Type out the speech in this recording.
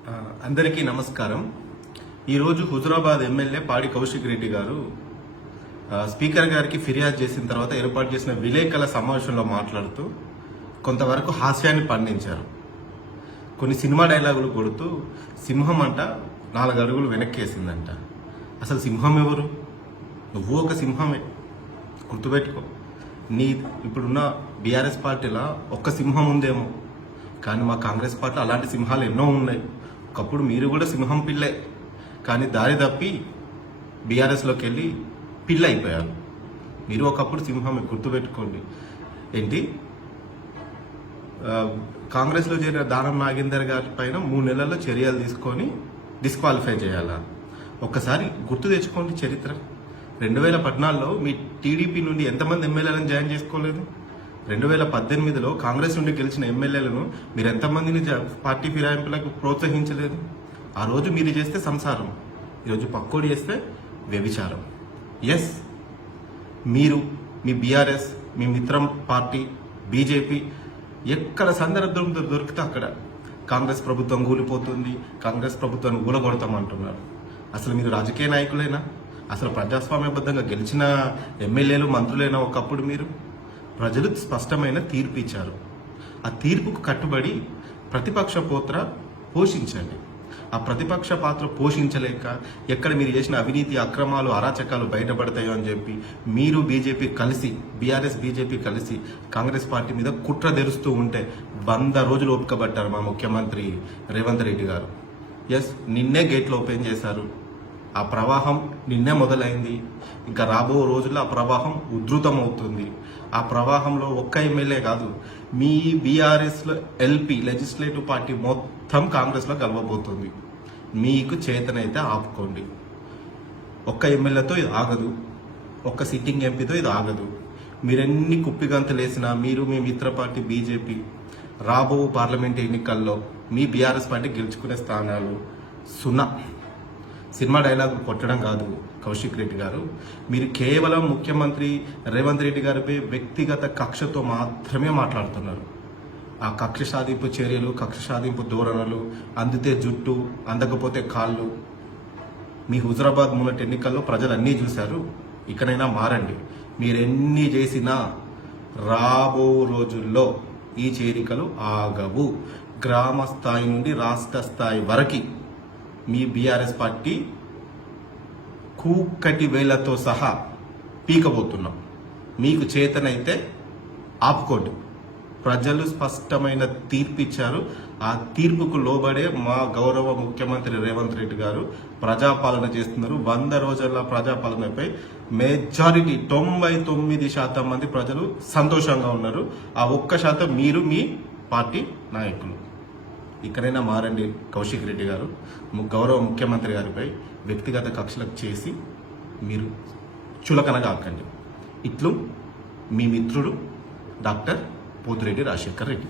అందరికీ నమస్కారం. ఈరోజు హుజురాబాద్ ఎమ్మెల్యే పాడి కౌశిక్ రెడ్డి గారు స్పీకర్ గారికి ఫిర్యాదు చేసిన తర్వాత ఏర్పాటు చేసిన విలేకరుల సమావేశంలో మాట్లాడుతూ కొంతవరకు హాస్యాన్ని పండించారు. కొన్ని సినిమా డైలాగులు కొడుతూ సింహం అంట 4 అడుగులు వెనక్కేసిందంట. అసలు సింహం ఎవరు? నువ్వు ఒక సింహమే, గుర్తుపెట్టుకో. ఇప్పుడున్న బీఆర్ఎస్ పార్టీలో ఒక్క సింహం ఉందేమో, కానీ మా కాంగ్రెస్ పార్టీ అలాంటి సింహాలు ఎన్నో ఉన్నాయి. ఒకప్పుడు మీరు కూడా సింహం పిల్లే, కానీ దారి తప్పి బీఆర్ఎస్లోకి వెళ్ళి పిల్ల అయిపోయారు. మీరు ఒకప్పుడు సింహమే, గుర్తుపెట్టుకోండి. ఏంటి, కాంగ్రెస్లో చేరిన దానం నాగేందర్ గారి పైన 3 నెలల్లో చర్యలు తీసుకొని డిస్క్వాలిఫై చేయాలా? ఒక్కసారి గుర్తు తెచ్చుకోండి చరిత్ర. 2014లో మీ టీడీపీ నుండి ఎంతమంది ఎమ్మెల్యేలను జాయిన్ చేసుకోలేదు? 2018లో కాంగ్రెస్ నుండి గెలిచిన ఎమ్మెల్యేలను మీరు ఎంతమందిని పార్టీ ఫిరాయింపులకు ప్రోత్సహించలేదు? ఆ రోజు మీరు చేస్తే సంసారం, ఈరోజు పక్కోడు చేస్తే వ్యభిచారం. ఎస్, మీరు మీ బీఆర్ఎస్, మీ మిత్రం పార్టీ బీజేపీ ఎక్కడ సందర్భం దొరికితే అక్కడ కాంగ్రెస్ ప్రభుత్వం కూలిపోతుంది, కాంగ్రెస్ ప్రభుత్వాన్ని ఊలగొడతామంటున్నారు. అసలు మీరు రాజకీయ నాయకులేనా? అసలు ప్రజాస్వామ్యబద్ధంగా గెలిచిన ఎమ్మెల్యేలు మంత్రులైనా ఒకప్పుడు? మీరు ప్రజలు స్పష్టమైన తీర్పు ఇచ్చారు. ఆ తీర్పుకు కట్టుబడి ప్రతిపక్ష పాత్ర పోషించండి. ఆ ప్రతిపక్ష పాత్ర పోషించలేక ఎక్కడ మీరు చేసిన అవినీతి అక్రమాలు అరాచకాలు బయటపడతాయో అని చెప్పి మీరు బీజేపీ కలిసి, బీఆర్ఎస్ బీజేపీ కలిసి కాంగ్రెస్ పార్టీ మీద కుట్ర తెరుస్తూ ఉంటే 100 రోజులు ఓపికబట్టారు మా ముఖ్యమంత్రి రేవంత్ రెడ్డి గారు. ఎస్, నిన్నే గేట్లు ఓపెన్ చేశారు. ఆ ప్రవాహం నిన్నే మొదలైంది. ఇంకా రాబో రోజుల్లో ఆ ప్రవాహం ఉధృతం అవుతుంది. ఆ ప్రవాహంలో ఒక్క ఎమ్మెల్యే కాదు, మీ బీఆర్ఎస్లో ఎల్పీ లెజిస్లేటివ్ పార్టీ మొత్తం కాంగ్రెస్లో కలవబోతుంది. మీకు చేతనైతే ఆపుకోండి. ఒక్క ఎమ్మెల్యేతో ఇది ఆగదు, ఒక్క సిట్టింగ్ ఎంపీతో ఇది ఆగదు. మీరెన్ని కుప్పిగంతులు వేసినా మీరు మీ మిత్ర పార్టీ బీజేపీ రాబో పార్లమెంట్ ఎన్నికల్లో మీ బీఆర్ఎస్ పార్టీ గెలుచుకునే స్థానాలు 0. సినిమా డైలాగ్ కొట్టడం కాదు కౌశిక్ రెడ్డి గారు, మీరు కేవలం ముఖ్యమంత్రి రేవంత్ రెడ్డి గారిపై వ్యక్తిగత కక్షతో మాత్రమే మాట్లాడుతున్నారు. ఆ కక్ష సాధింపు చర్యలు, కక్ష సాధింపు ధోరణులు, అందితే జుట్టు అందకపోతే కాళ్ళు, మీ హుజురాబాద్ మొన్నటి ఎన్నికల్లో ప్రజలు అన్నీ చూశారు. ఇకనైనా మారండి. మీరెన్ని చేసినా రాబో రోజుల్లో ఈ చేరికలు ఆగవు. గ్రామ స్థాయి నుండి రాష్ట్ర స్థాయి వరకు మీ బీఆర్ఎస్ పార్టీ కూకటి వేళ్లతో సహా పీకబోతున్నాం. మీకు చేతనైతే ఆపుకోండి. ప్రజలు స్పష్టమైన తీర్పు ఇచ్చారు. ఆ తీర్పుకు లోబడే మా గౌరవ ముఖ్యమంత్రి రేవంత్ రెడ్డి గారు ప్రజాపాలన చేస్తున్నారు. 100 రోజుల ప్రజాపాలనపై మెజారిటీ 99% మంది ప్రజలు సంతోషంగా ఉన్నారు. ఆ 1% మీరు, మీ పార్టీ నాయకులు. ఇక్కడైనా మారండి కౌశిక్ రెడ్డి గారు. గౌరవ ముఖ్యమంత్రి గారిపై వ్యక్తిగత కక్షలకు చేసి మీరు చులకనగా ఆకండి. ఇట్లు మీ మిత్రుడు డాక్టర్ పోతిరెడ్డి రాజశేఖర్ రెడ్డి.